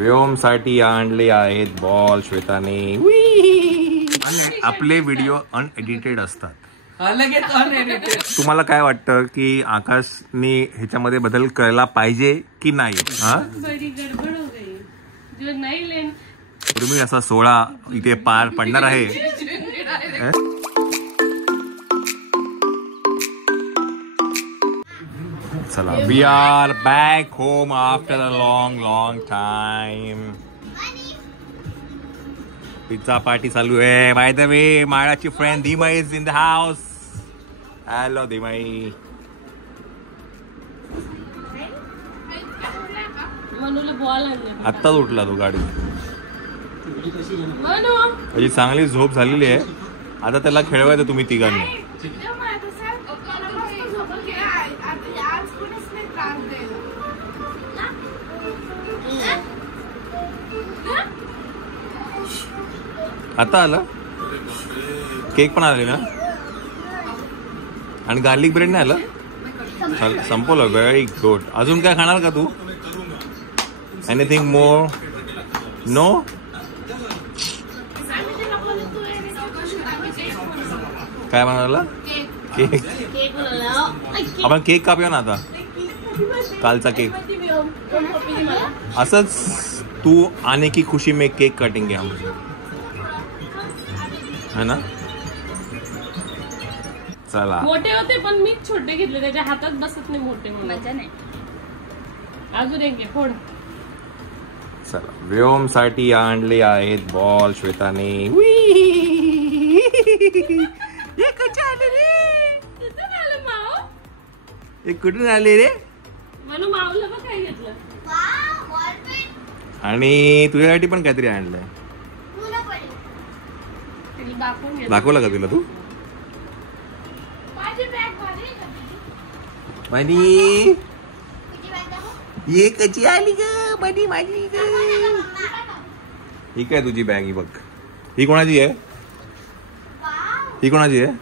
व्योम साठी आणले आहेत बॉल श्वेताने. आपले व्हिडिओ अनएडिटेड असतात. तुम्हाला काय वाटतं की आकाशने ह्याच्यामध्ये बदल करायला पाहिजे की नाही? तुम्ही असा सोहळा इथे पार पडणार आहे. चला, we are back home after a long time. Pizza party चालू आहे. बाय द वे, माळाची friend Dhimay is in the house. Hello Dhimay. आत्ताच उठला तो गाडी. त्याची चांगली झोप झालेली आहे. आता त्याला खेळवायचं तुम्ही तिघांनी. आता आला. केक पण आले ना, आणि गार्लिक ब्रेड नाही आला. संपवलं. Very good. अजून काय खाणार का तू? एनिथिंग मोर? नो. काय म्हणाला? केक. आपण केक कापूया ना आता. कालचा केक असंच. तू आने की खुशी में केक काटेंगे हम, है ना? चला. मोठे होते पण मी छोटे घेतले. त्याच्या हातात बसत नाही मोठे. मजा नाही. अजून एक घे, फोड. चला, व्योम साठी आणले आहेत बॉल श्वेताने. कुठून आले रे? काय घेतलं? आणि तुझ्यासाठी पण काहीतरी आणलंय. दाखवलं का तुला? तू बनी ये कशी आली ग बनी माझी ग? ही काय तुझी बॅग? ही बघ. ही कोणाची आहे? ही कोणाची आहे?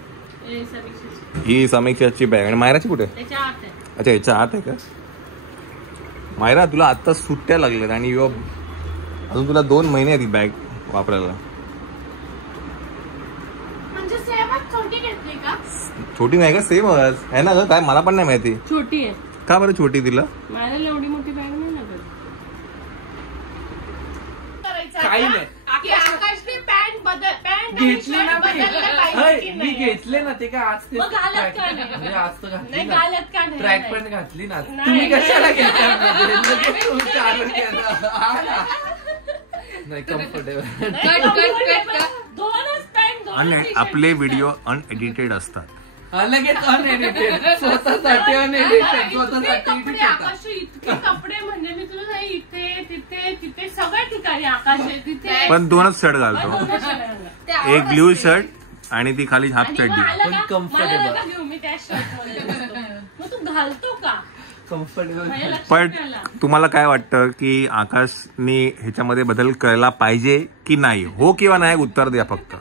ही समीक्षाची बॅग. आणि मायराची कुठे? अच्छा, याच्या आत आहे का? मायरा, तुला आत्ता सुट्ट्या लागल्यात आणि अजून तुला 2 महिने आहेत ही बॅग वापरायला. छोटी नाही का? सेमच आहे ना ग? काय मला पण नाही माहिती. छोटी आहे का बरं छोटी तिला? मला एवढी मोठी बॅग नाही लागत. काही नाही. घेतले ना मी घेतले ना ते काय आज ते आज तर घातली. ट्रॅक पण घातली ना. तुम्ही कशाला घेतला? नाही कम्फर्टेबल. आपले व्हिडिओ अनएडिटेड असतात. लगेच अनएडिटेड. स्वतःसाठी अनएडिटेड. स्वतःसाठी इतके कपडे म्हणजे मी तुला सांग, इथे तिथे तिथे सगळ्या ठिकाणी आकाश आहे. तिथे पण 2च शर्ट घालतो. एक ब्ल्यू शर्ट आणि ती खाली हाफ चड्डी. पण कम्फर्टेबल. घेऊ मी त्या शर्ट. मग तू घालतो का? कम्फर्टेबल. पण तुम्हाला काय वाटतं की आकाशने ह्याच्यामध्ये बदल करायला पाहिजे की नाही? हो किंवा नाही उत्तर द्या फक्त.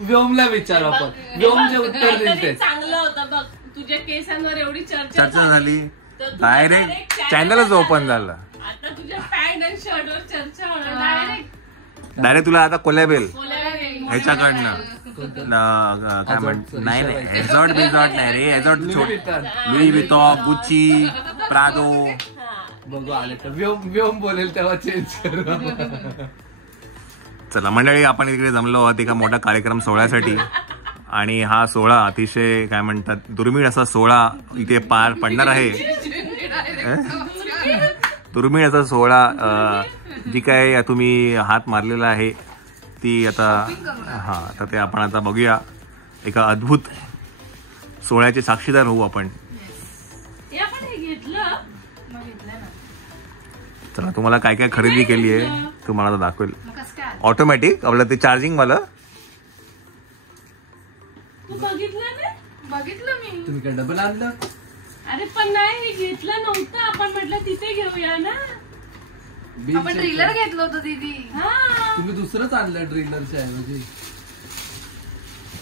व्योमला विचारू आपण. व्योम जे उत्तर देईल ते चांगलं होतं बघ. तुझ्या केसांवर एवढी चर्चा झाली. डायरेक्ट चॅनलच ओपन झालं. आता तुझ्या पॅन्ट आणि शर्ट वर चर्चा होणार. डायरेक्ट तुला आता कोलॅबेल ह्याच्याकडनं. काय म्हणत? नाही एझॉट बिझॉट नाही रे. एझॉट लुई विटॉन, गुच्ची, प्रादो. बघू आले तर व्योम बोलेल तेव्हा चेंज करू. चला मंडळी, आपण इकडे जमलो आहोत एका मोठा कार्यक्रम सोहळ्यासाठी. आणि हा सोहळा अतिशय काय म्हणतात दुर्मिळ असा सोहळा इथे पार पडणार आहे. दुर्मिळ असा सोहळा जी काय तुम्ही हात मारलेला आहे ती आता तर ते आपण आता बघूया. एका अद्भुत सोहळ्याचे साक्षीदार होऊ आपण. चला, तुम्हाला काय काय खरेदी केली आहे तुम्हाला दाखवेल. ऑटोमॅटिक आपलं ते चार्जिंग वाला. बघितलं मी. तुम्ही काय डबल आणलं? अरे पण नाही घेतलं नव्हतं. आपण म्हटलं तिथे घेऊया ना. आपण ड्रिलर घेतलं होतं दीदी. तुम्ही दुसरंच आणलं ड्रिलरच्या ऐवजी.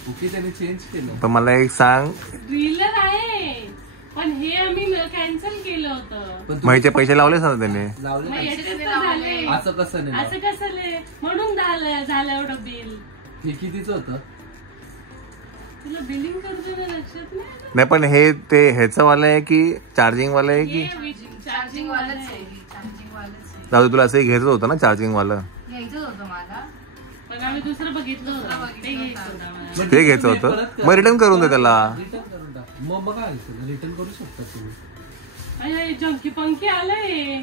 ओके, त्याने चेंज केलं. पण मला एक सांग. ड्रिलर आहे पण हे आम्ही कॅन्सल केलं होतं. महिचे पैसे लावलेच ना त्याने. झाले असं कसं नाही? असं कसं म्हणून झालं एवढं बिल. हे कितीच होतं? तुला बिलिंग करतो ना लक्षात नाही पण हे ते ह्याचं वाला आहे की चार्जिंग वाला आहे की? चार्जिंग वालाच आहे. जाऊ दे, तुला असंही घ्यायचं होतं ना चार्जिंग वाला. घ्यायचं होतं मला, पण आम्ही दुसरं बघितलं होतं. ते घ्यायचं होतं. मग रिटर्न करून दे त्याला. रिटर्न करून टाक. मग बघा रिटर्न करू शकता तुम्ही. अरे जंकी पंकी आलंय,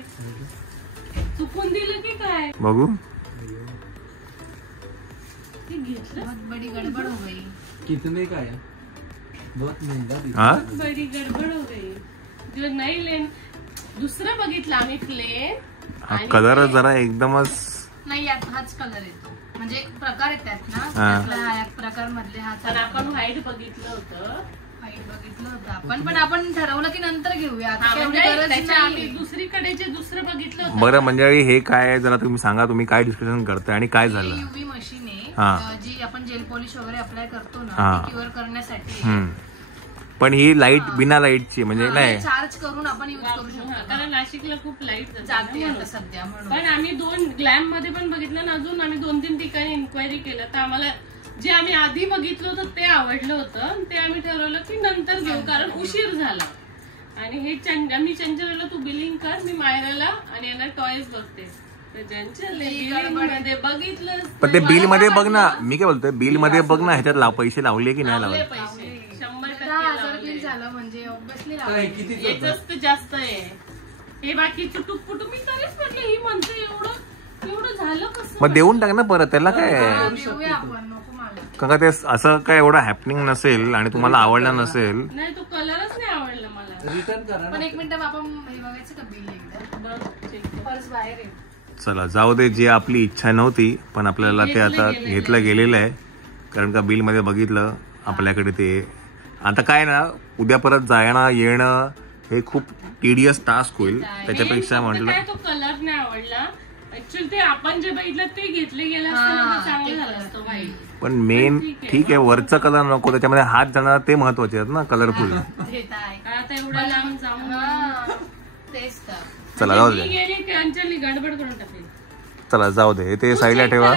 चुकून दिलं की काय बघू. ते घेतलं. बहुत बड़ी गड़बड़ हो गई. कितने का है? बहुत महंगा हा बड़ी गडबड हो गई. जो नाही लेन दुसरं बघितलं आम्ही प्लेन. हा कलर जरा एकदमच नाही यात हाच कलर येतो, म्हणजे प्रकार आहेत त्यात ना. हा. त्यातला या प्रकार मधले हाच. पण आपण व्हाईट बघितलं होतं. व्हाईट बघितलं होतं आपण, पण आपण ठरवलं की नंतर घेऊया. आता हा, एवढी म्हणजे गरज त्याच्या आम्ही नाही. दुसरीकडे जे दुसरं बघितलं होतं. बरं मंडळी हे काय आहे जरा तुम्ही सांगा, तुम्ही काय डिस्कशन करताय आणि काय झालं. युव्ही मशीन हा. आहे जी आपण जेल पॉलिश वगैरे अप्लाय करतो हा. ना, क्युअर करण्यासाठी आहे. पण ही लाईट बिना लाईटची म्हणजे नाही. चार्ज करून आपण युज करू हा, शकतो. कारण नाशिकला खूप लाईट जाते आता सध्या म्हणून. पण आम्ही 2 ग्लॅम मध्ये पण बघितलं ना, अजून आम्ही 2-3 ठिकाणी इन्क्वायरी केलं तर आम्हाला जे आम्ही आधी बघितलं होतं ते आवडलं होतं. ते आम्ही ठरवलं की नंतर घेऊ, कारण उशीर झाला. आणि हे मी चंचलला तू बिलिंग कर, मी मायराला आणि यांना टॉयज बघते. मध्ये बघितलं पण ते बिल मध्ये बघ ना, मी काय बोलतोय बिल मध्ये बघ ना, ह्याच्यात पैसे लावले की नाही लावले. पैसे 100% 10,000 बिल झालं म्हणजे ऑब्विसली काय कितीच होतं? याच तर जास्त आहे. हे बाकी चुटूक पुटू मी तरीच म्हटलं ही म्हणते एवढं झालं कसं. मग देऊन टाक ना परत, त्याला काय. देऊया आपण, नको मला. का ते असं काय एवढं हॅपनिंग नसेल आणि तुम्हाला आवडला नसेल. नाही तो कलरच नाही आवडला मला. रिटर्न करा पण ना. एक मिनिट आपण हे बघायचं का बिल एकदा. बघ, check कर. पर्स बाहेर आहे. चला जाऊ दे, जे आपली इच्छा नव्हती पण आपल्याला ते आता घेतलं गेलेलं आहे. कारण का बिल मध्ये बघितलं आपल्याकडे ते. आता काय ना, उद्या परत जाणं येणं हे खूप टीडियस टास्क होईल. त्याच्यापेक्षा म्हटलं काय तो कलर नाही आवडला. ऍक्च्युअली ते आपण जे बघितलं ते घेतले गेलं असतं ना, तर चांगलं झालं असतं व्हाईट. पण मेन ठीक आहे, वरचा कलर नको, त्याच्यामध्ये हात जाणार ते महत्वाचे आहेत ना, कलरफुल. देत आहे. आता एवढं लांब जाऊन हा, तेच तर. चला जाऊ मी दे, गेली की अंजली गडबड करून टाकली. चला जाऊ दे, ते साईडला ठेवा.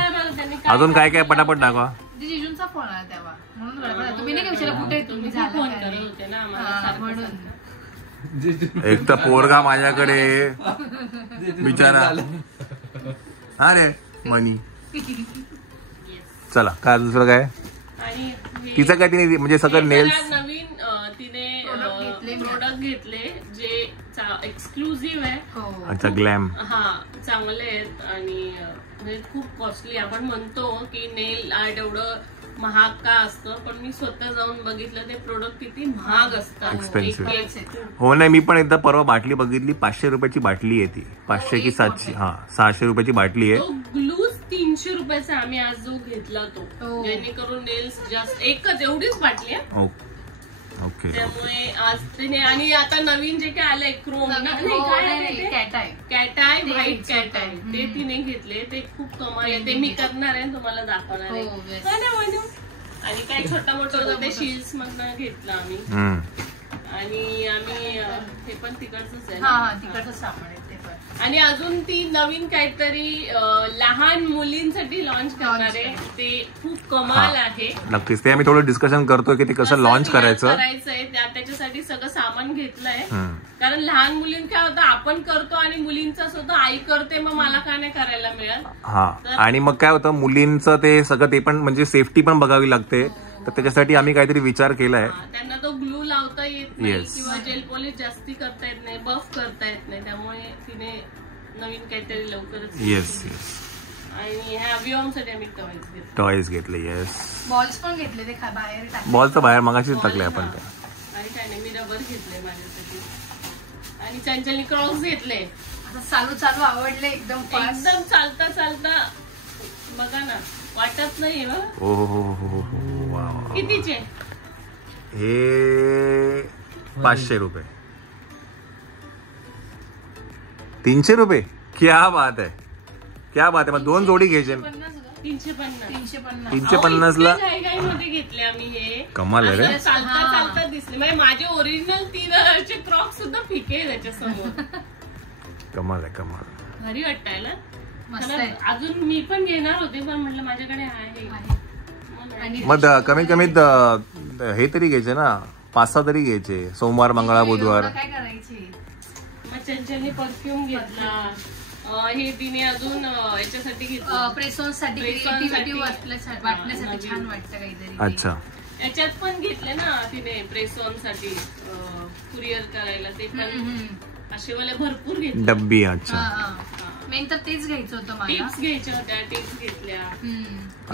अजून काय काय पटापट दाखवा. जिजूंचा फोन आला तेव्हा म्हणून गडबड. तुम्ही नाही का विचारलं कुठे आहे तुम्ही, झालं फोन काय? करत होते ना आम्हाला हा, सारखं म्हणून. सारखं. एक तर पोरगा माझ्याकडे बिचारा. अरे मनी. चला काय दुसरं काय आणि हे- तिचं काय तिने म्हणजे सगळं हे नेल्स. जरा नवीन तिने Product घेतले. प्रोडक्ट घेतले जे एक्सक्लुझिव्ह आहे. हो. अच्छा ग्लॅम. हा चांगले आहेत आणि म्हणजे खूप कॉस्टली. आपण म्हणतो की नेल आर्ट एवढं महाग का असतं, पण मी स्वतः जाऊन बघितलं ते प्रोडक्ट किती महाग असतात. Expensive. एक- हो नाही, मी पण एकदा परवा बाटली बघितली, 500 रुपयाची बाटली आहे ती. 500 की 700, हा 600 रुपयाची बाटली आहे. तो ग्लूज 300 रुपयाचा आम्ही आज जो घेतला तो, हो. जेणेकरून नेल्स जास्त एकच एवढीच बाटली आहे. ओके. त्यामुळे आज तिने आणि आता नवीन जे काय आलंय क्रोम ना, नाही, काय आहे ते? कॅट आहे. कॅटाय ते व्हाईट घ्यायचं कॅटाय होतं. ते तिने घेतले. ते खूप कमाल आहे. ते मी करणार आहे, तुम्हाला दाखवणार आहे. हो, yes. हो ना, मनू? आणि काय छोटं मोठं होतं ते शील्स मधनं घेतलं आम्ही. आणि आम्ही हे पण तिकडचंच आहे हा ना. हा तिकडचं सामान आहे ते पण. आणि अजून ती नवीन काहीतरी लहान मुलींसाठी लॉन्च करणार आहे. ते खूप कमाल आहे. नक्कीच ते आम्ही थोडं डिस्कशन करतोय की ते कसं लॉन्च करायचं. त्याच्यासाठी सगळं सामान घेतलंय. कारण लहान मुलीं काय होतं, आपण करतो आणि मुलींचा सुद्धा आई करते, मग मला का नाही करायला मिळत. हा, आणि मग काय होतं मुलींचं ते सगळं ते पण म्हणजे सेफ्टी पण बघावी लागते. तर त्याच्यासाठी आम्ही काहीतरी विचार केलाय. त्यांना तो ग्लू लावता येत नाही Yes. किंवा जेल पॉलिश जास्ती करता येत नाही, बफ करता येत नाही. त्यामुळे तिने नवीन काहीतरी लवकरच. Yes yes. आणि ह्या व्योमसाठी आम्ही टॉयज घेतले. टॉयज घेतले. येस. बॉल्स पण घेतले ते बाहेर टाकले. बॉल तर बाहेर मगाशीच टाकले आपण ते. आणि काय नाही, मी रबर घेतले माझ्यासाठी. आणि चंचलनी क्रॉक्स घेतले. आता चालू चालू आवडले एकदम फास्ट. एकदम चालता चालता बघा ना, वाटत नाही. ओ हो. वा. कितीचे? हे 500 रुपये. 300 रुपये. क्या बात आहे, क्या बात आहे. मग 2 जोडी घ्यायचे. 350. 350 ला मध्ये घेतले आम्ही हे. कमाल आहे रे. चालता चालता दिसले म्हणजे माझे ओरिजिनल 3000चे क्रॉक्स सुद्धा फिके आहे त्याच्यासमोर. कमाल आहे कमाल. भारी वाटताय मस्त ना. आहे. अजून मी पण घेणार होते पण म्हटलं माझ्याकडे आहे. आणि मग कमीत कमीत हे तरी घ्यायचे ना 5-6 तरी घ्यायचे. सोमवार मंगळवार बुधवार. काय करायची. मग चंचलने परफ्यूम घेतला. हे तिने अजून याच्यासाठी घेतलं प्रेसॉन्ससाठी क्रिएटिव्हिटी वाटण्यासाठी छान वाटतं काहीतरी. अच्छा याच्यात पण घेतले ना तिने प्रेसॉन साठी कुरिअर करायला. ते पण असे वाले भरपूर घेतले डब्बी. अच्छा मेन तर तेच घ्यायचं होतं मला. टिप्स घ्यायच्या होत्या. टिप्स घेतल्या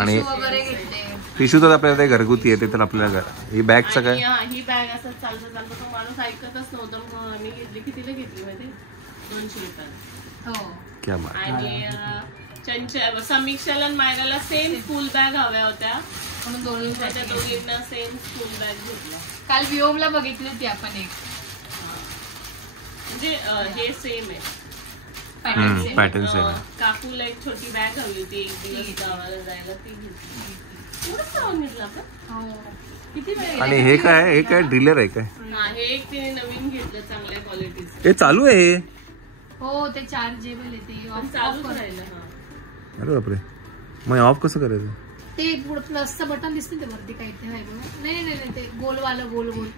आणि टिश्यू वगैरे घेतले. टिश्यू तर आपल्याला घरगुती येते तर आपल्याला ही बॅगचं काय. ही बॅग असं चालतं चालतं तो माणूस ऐकतच नव्हतं. मग मी घेतली. कितीला घेतली माहिती 200 रुपयाला. हो क्या बात. आणि समीक्षाला आणि मायराला सेम फुल बॅग हव्या होत्या म्हणून त्याच्या दोघींना सेम फुल बॅग घेतला. काल व्हिओमला बघितली होती आपण एक. म्हणजे हे सेम आहे पॅटर्न सेम आहे. काकूला एक छोटी बॅग हवी होती एक दिवस गावाला जायला. ती घेतली. एवढंच लावून घेतलं आपण. हो किती वेळ. आणि हे काय ड्रिलर आहे काय. हे एक तिने नवीन घेतलं चांगल्या क्वालिटीचं. हे चालू आहे. हो ते चार्जेबल आहे ते. चालू करायला. अरे बापरे. मग ऑफ कसं करायचं. ते प्लसचं बटन दिसते ते वरती काही ते आहे बघा. नाही नाही नाही ते गोलवालं गोल गोल. हे?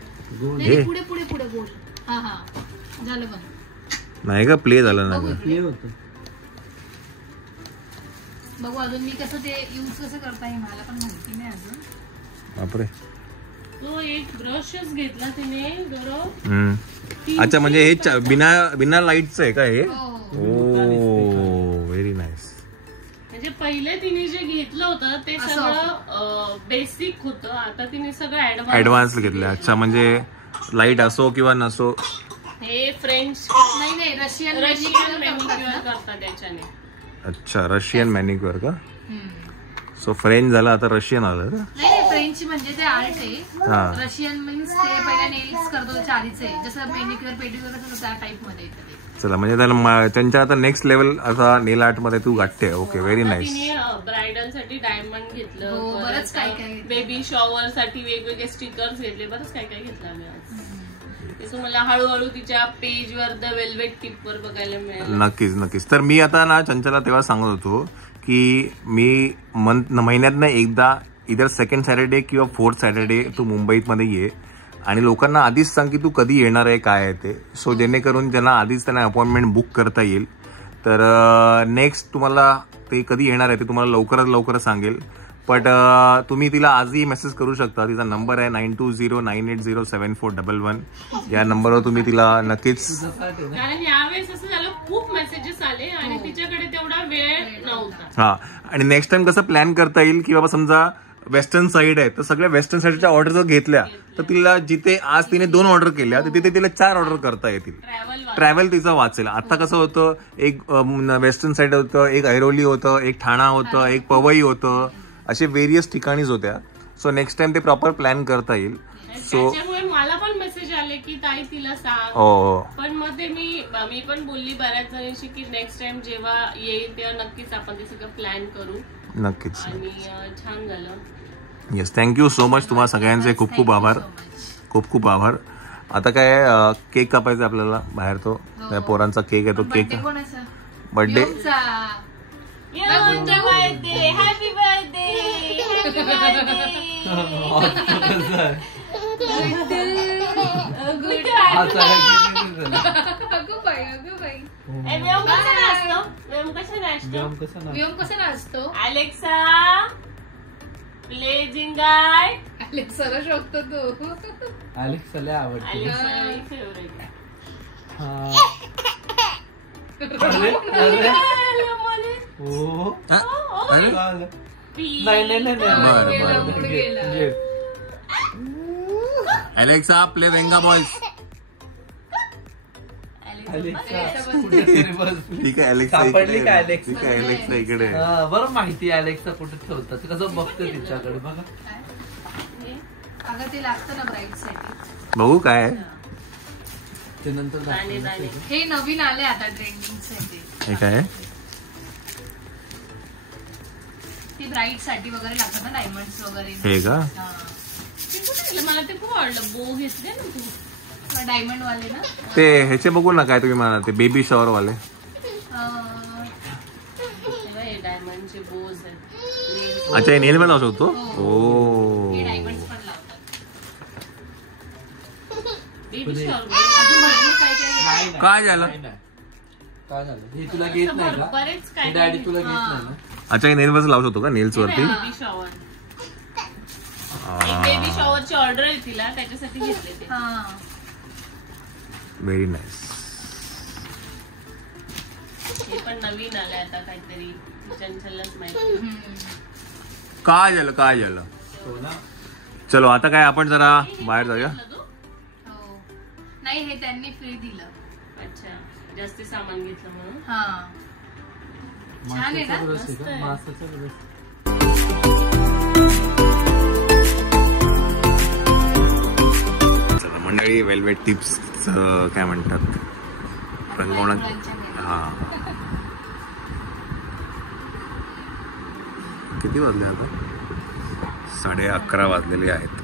नाही पुढे पुढे पुढे गोल. हा हा झालं बघ. नाही का प्ले झालं ना. बघू अजून मी कसं ते यूज कसं करता हे मला पण माहिती नाही अजून. बापरे. तो एक ब्रशच घेतला तिने गौरव. अच्छा म्हणजे हे बिना लाईटचं आहे का हे. हो ओ व्हेरी नाईस. म्हणजे पहिले तिने जे घेतलं होतं ते सगळं बेसिक होतं. आता तिने सगळं ऍडव्हान्स घेतलं. अच्छा म्हणजे लाईट असो किंवा नसो. हे फ्रेंच नाही नाही रशियन मॅनिक्युअर करतात त्याच्याने. अच्छा रशियन मॅनिक्युअर का. सो फ्रेंच झालं आता रशियन आलं का. नाही फ्रेंच म्हणजे ते आर्ट आहे. रशियन मीन्स ते पहिल्या नेल्स करतो चारीचे जसं मॅनिक्युअर पेडिक्युअर असं त्या टाइप मध्ये. चला म्हणजे त्याला त्यांच्या आता नेक्स्ट लेवल आता नेल आर्ट मध्ये तू गाठते. Okay very nice. तिने ब्रायडल साठी डायमंड घेतलं. बरंच काय काय. बेबी शॉवर साठी वेगवेगळे स्टिकर्स घेतले. बरंच काय काय घेतलं आम्ही आज. ते तुम्हाला हळूहळू तिच्या पेजवर द वेल्वेट टिप वर बघायला मिळेल. नक्कीच नक्कीच. तर मी आता ना चंचला तेव्हा सांगत होतो की मी महिन्यातनं एकदा इधर सेकंड सॅटर्डे किंवा 4th सॅटर्डे तू मुंबईत मध्ये ये आणि लोकांना आधीच सांग की तू कधी येणार आहे काय आहे ते. सो जेणेकरून त्यांना आधीच त्यांना अपॉइंटमेंट बुक करता येईल. तर नेक्स्ट तुम्हाला ते कधी येणार आहे ते तुम्हाला लवकरात लवकर सांगेल. बट तुम्ही तिला आजही मेसेज करू शकता. तिचा नंबर आहे 9209807411. या नंबरवर तुम्ही तिला नक्कीच. कारण यावेळेस असं झालं खूप मेसेजेस आले आणि तिच्याकडे तेवढा वेळ नव्हता. हा आणि नेक्स्ट टाइम कसं प्लॅन करता येईल की बाबा समजा वेस्टर्न साईड आहे तर सगळ्या वेस्टर्न साईडच्या ऑर्डर जर घेतल्या तर तिला जिथे आज तिने 2 ऑर्डर केल्या तर तिथे तिला 4 ऑर्डर करता येतील. ट्रॅव्हल तिचं वाचेल. आता कसं होतं एक वेस्टर्न साईड होतं, एक ऐरोली होतं, एक ठाणा होतं, एक पवई होतं, असे वेरियस ठिकाणीच होत्या. सो नेक्स्ट टाइम ते प्रॉपर प्लॅन करता येईल. सो त्याच्यामुळे मला पण मेसेज आले की ताई तिला सांग. पण मग ते मी पण बोलली बऱ्याच जणांशी की नेक्स्ट टाइम जेव्हा येईल तेव्हा नक्कीच आपण ते सगळं प्लॅन करू. नक्कीच. आणि छान झालं. Yes thank you so much. तुम्हा सगळ्यांचे खूप खूप आभार. खूप खूप आभार. आता काय केक कापायचा आपल्याला बाहेर. तो पोरांचा केक आहे तो केक बर्थडे. Happy birthday. कसा नाचतो. Alexa play जिंगाय. अलेक्साला शोधतो तू. अलेक्साला आवडते. Favourite. Alexa play Venga boys. ठीक आहे अलेक्सा इकडे. बरं माहिती आहे अलेक्सा कुठे ठेवतात. कसं बघतं तिच्याकडे बघा. अगं ते लागतं ना ब्राईट साठी. बघू काय ते नंतर हे नवीन आले आता ट्रेंडिंग साठी. हे काय ते ब्राईड साठी वगैरे लागतात ना डायमंड्स वगैरे. हे का? मला ते खूप आवडलं. बो घेतले ना तू डायमंड वाले ना ते ह्याचे बघू ना काय तुम्ही म्हणा ते बेबी शॉवर वाले. डायमंडचे बोज आहेत. अच्छा हे नेल पण लावू शकतो. हे डायमंड्स पण लावतात. बेबी शॉवर अजून भरपूर काय काय काय झालं? काय झालं? हे तुला घेत नाही का? बरेच काय डॅडी तुला घेत नाही ना? अच्छा हे नेल वरच लावू शकतो का? नेल्स वरती. बेबी शॉवर बेबी शॉवरची ऑर्डर आहे तिला त्याच्यासाठी घेतले ते. Very nice. हे पण नवीन आलंय आता काहीतरी चंचलच माहिती. काय झालं काय झालं? हो ना. चलो आता काय आपण जरा बाहेर जाऊया. नाही हे त्यांनी फ्री दिलं. अच्छा जास्ती सामान घेतलं म्हणून. छान आहे ना. मस्त आहे. मासाचा ब्रश. मंडळी वेलवेट टिप्स काय म्हणतात रंगवणं. हा किती वाजले आता? 11:30 वाजलेले आहेत.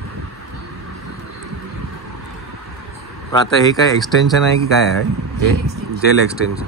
पण आता हे काय एक्सटेन्शन आहे की काय आहे? हे जेल एक्सटेन्शन.